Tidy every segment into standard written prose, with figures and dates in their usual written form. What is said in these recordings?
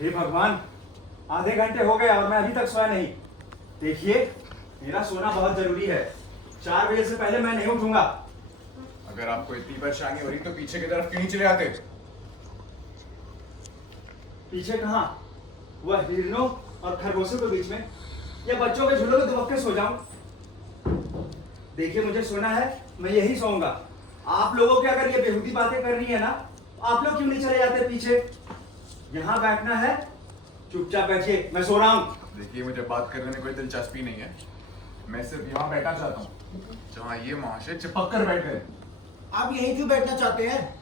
हे भगवान, आधे घंटे हो गए और मैं अभी तक सोया नहीं। देखिए, मेरा सोना बहुत जरूरी है। 4 बजे से पहले मैं नहीं उठूंगा। अगर आपको इतनी परेशानी हो रही तो पीछे की तरफ क्यों नहीं चले आते? पीछे कहाँ? वह हिरणों और खरगोशों के बीच में, या बच्चों के झूलों में दुबक के सो जाऊं? देखिए, मुझे सोना है, मैं यही सोऊंगा। आप लोगों की अगर ये बेहूदी बातें करनी है ना, आप लोग क्यों नहीं चले जाते पीछे? यहाँ बैठना है, चुपचाप बैठिए, मैं सो रहा हूँ। देखिए, मुझे बात करने में कोई दिलचस्पी नहीं है। मैं सिर्फ यहाँ बैठना चाहता हूँ जहाँ ये महाशय चिपक कर बैठ गए। आप यहीं क्यों बैठना चाहते हैं?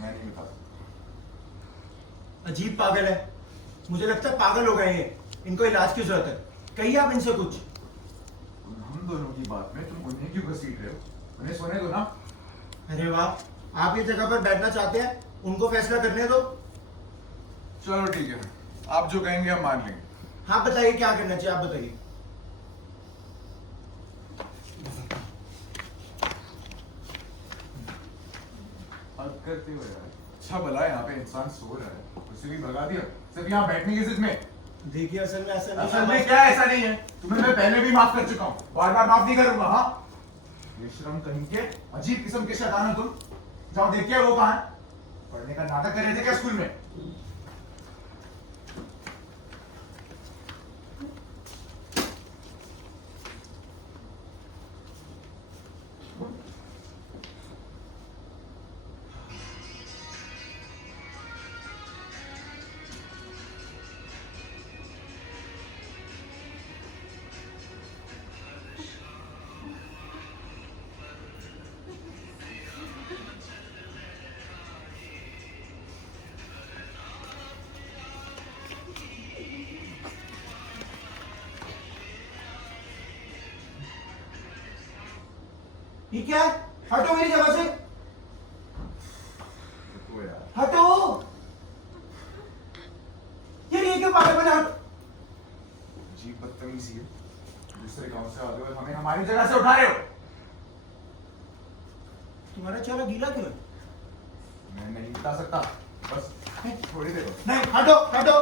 मैं नहीं बता सकता। अजीब पागल है। मुझे लगता है पागल हो गए हैं। इनको इलाज की जरूरत है। कहिए आप इनसे कुछ। हम दोनों की बात में तुम उन्हें क्यों घसीट रहे हो? उन्हें सोने दो ना। अरे वाह, आप ये जगह पर बैठना चाहते हैं, उनको फैसला करने दो। चलो ठीक है, आप जो कहेंगे हम मान लेंगे। हाँ बताइए, क्या करना चाहिए, आप बताइए। बात करते हो यार। अच्छा भला यहाँ पे इंसान सो रहा है, उसे भी भगा दिया सिर्फ यहाँ बैठने की जिद में। देखिए, असल में ऐसा नहीं असल में क्या ऐसा नहीं है? तुम्हें मैं पहले भी माफ कर चुका हूँ, बार बार माफ नहीं करूंगा। हाँ, ये श्रम कहीं के अजीब किस्म के शैतान हो तुम। जाओ देखिए वो कहाँ है। पढ़ने का नाटक कर रहे थे क्या स्कूल में? ये क्या है? हटो मेरी जगह से, तो यार हटो। ये क्यों पागल बना? अजीब बदतमीजी है। दूसरे गांव से आते हुए हमें हमारी जगह से उठा रहे हो। तुम्हारा चेहरा गीला क्यों है? मैं नहीं बता सकता, बस थोड़ी देर हो। नहीं, हटो हटो।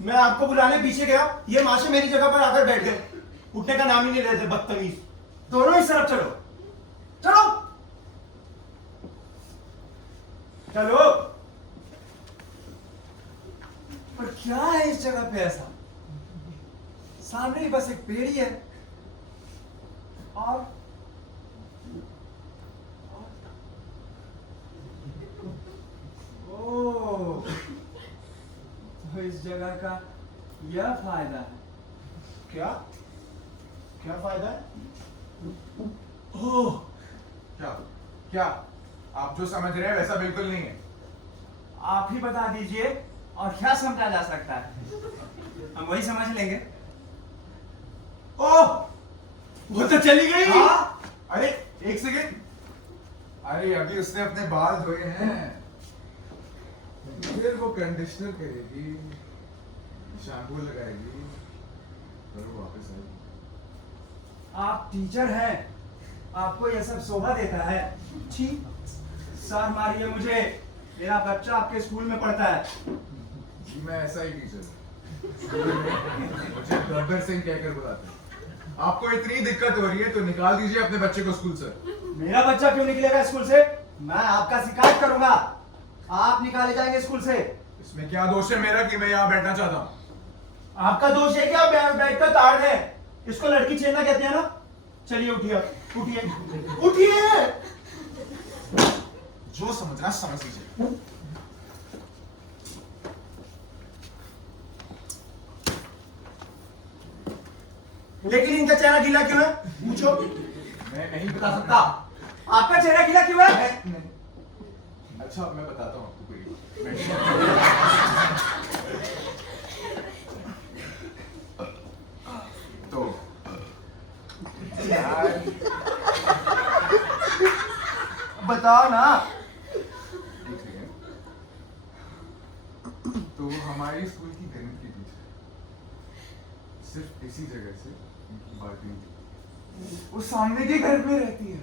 मैं आपको बुलाने पीछे गया, ये माशे मेरी जगह पर आकर बैठ गए। उठने का नाम ही नहीं लेते, बदतमीज। दोनों इस तरफ चलो, चलो चलो। पर क्या है इस जगह पे ऐसा? सामने ही बस एक पेड़ ही है और ओह, तो इस जगह का यह फायदा है। क्या क्या फायदा है? ओह, क्या क्या आप जो समझ रहे हैं वैसा बिल्कुल नहीं है। आप ही बता दीजिए, और क्या समझा जा सकता है? हम वही समझ लेंगे। ओह, वो तो चली गई। हाँ? अरे एक सेकेंड, अरे अभी उसने अपने बाल धोए हैं, फिर वो कंडीशनर करेगी, शैम्पू लगाएगी, फिर वो वापस आएगी। आप टीचर हैं, आपको यह सब शोभा देता है? छी, सर मारिए मुझे, मेरा बच्चा आपके स्कूल में पढ़ता है। जी मैं ऐसा ही टीचर हूँ। मुझे गब्बर सिंह कहकर बुलाते हैं। आपको इतनी दिक्कत हो रही है तो निकाल दीजिए अपने बच्चे को स्कूल से। मेरा बच्चा क्यों निकलेगा स्कूल से? मैं आपका शिकायत करूंगा, आप निकाले जाएंगे स्कूल से। इसमें क्या दोष है मेरा कि मैं यहाँ बैठना चाहता हूँ? आपका दोष है क्या? बैठ कर ताड़ है। इसको लड़की छेड़ना कहते हैं ना। चलिए उठिए, उठिए उठिए। जो समझना समझ लीजिए। लेकिन इनका चेहरा गीला क्यों है? पूछो। मैं नहीं बता सकता। आपका चेहरा गीला क्यों है? अच्छा मैं बताता हूँ आपको कोई। तो यार बताओ ना। एक सेकेंड। तो हमारी स्कूल की गणित की टीचर सिर्फ इसी जगह से उनकी बात नहीं थी। वो सामने के घर में रहती है।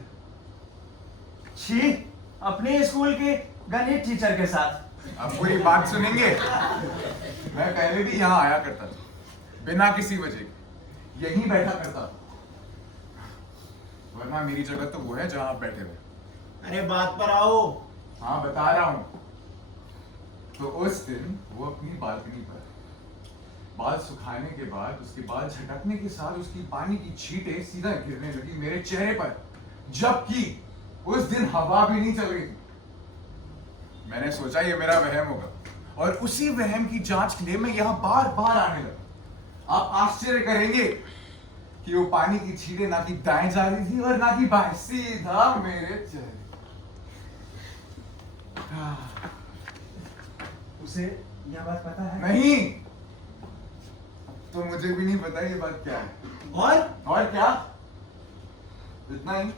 छी, अपने स्कूल के गणित टीचर के साथ। अब पूरी बात सुनेंगे। मैं पहले भी यहाँ आया करता था, बिना किसी वजह के यहीं बैठा करता था। वरना मेरी जगह तो वो है जहां आप बैठे हुए। अरे बात पर आओ। हाँ बता रहा हूं। तो उस दिन वो अपनी बालकनी पर बाल सुखाने के बाद उसके बाल झटकने के साथ उसकी पानी की छींटें सीधा गिरने लगी मेरे चेहरे पर, जबकि उस दिन हवा भी नहीं चल रही थी। मैंने सोचा ये मेरा वहम होगा और उसी वहम की जांच के लिए मैं यहां बार बार आने लगा। आप आश्चर्य करेंगे कि वो पानी की छींटें ना कि दाएं जा रही थी और ना कि बाएं, सीधा मेरे चेहरे। उसे यह बात पता है? नहीं, तो मुझे भी नहीं पता ये बात क्या है। और क्या? इतना ही।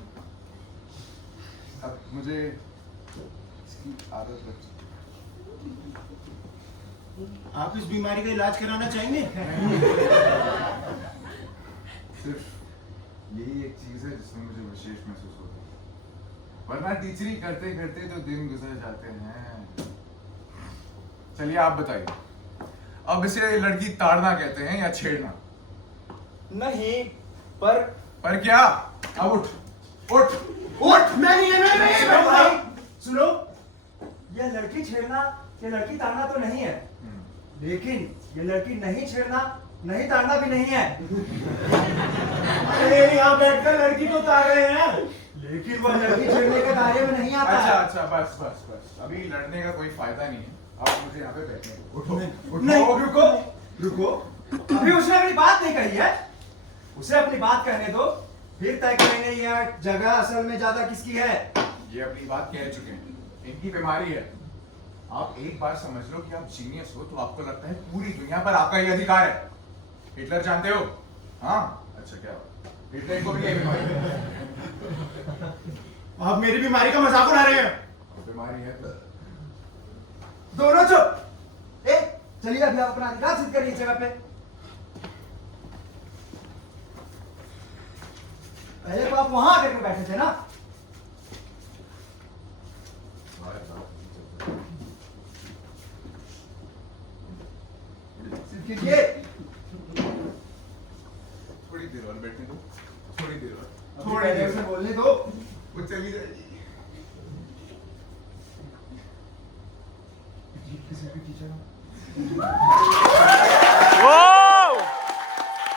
अब मुझे इसकी आदत लग चुकी आप इस बीमारी का इलाज कराना चाहेंगे? सिर्फ यही एक चीज है जिसमें मुझे विशेष महसूस होता है, वरना टीचरी करते करते तो दिन गुजर जाते हैं। चलिए आप बताइए, अब इसे लड़की ताड़ना कहते हैं या छेड़ना? नहीं, पर क्या? अब उठ सुनो भाई, सुनो, यह लड़की छेड़ना या लड़की ताड़ना तो नहीं है, लेकिन ये लड़की नहीं छेड़ना नहीं ताड़ना भी नहीं है। अरे यहाँ बैठकर लड़की को ताड़ रहे हैं। लेकिन वह लड़की छेड़ने के दायरे में नहीं आता। अच्छा बस अभी लड़ने का कोई फायदा नहीं है। अब मुझे यहाँ पे बैठने दो। उठो नहीं, रुको, अभी उसने अपनी बात नहीं कही है। उसे अपनी बात कहने दो, फिर तय करेंगे यह जगह असल में ज्यादा किसकी है। ये अपनी बात कह चुके हैं, इनकी बीमारी है। आप एक बार समझ लो कि आप जीनियस हो तो आपको लगता है पूरी दुनिया पर आपका ही अधिकार है। हिटलर जानते हो? हाँ, अच्छा क्या हिटलर को भी यही बीमारी है। आप मेरी बीमारी का मजाक उड़ा रहे हैं। बीमारी है तो दोनों चुप। चलिए अभी आप अपना अधिकार सिद्ध करिए इस जगह पे। पहले तो आप वहां आकर के बैठे थे ना। सिद्ध कीजिए। थोड़ी देर और बैठने दो, थोड़ी देर और। थोड़ी देर से बोलने दो। वो चली जाएगी। किसी भी टीचर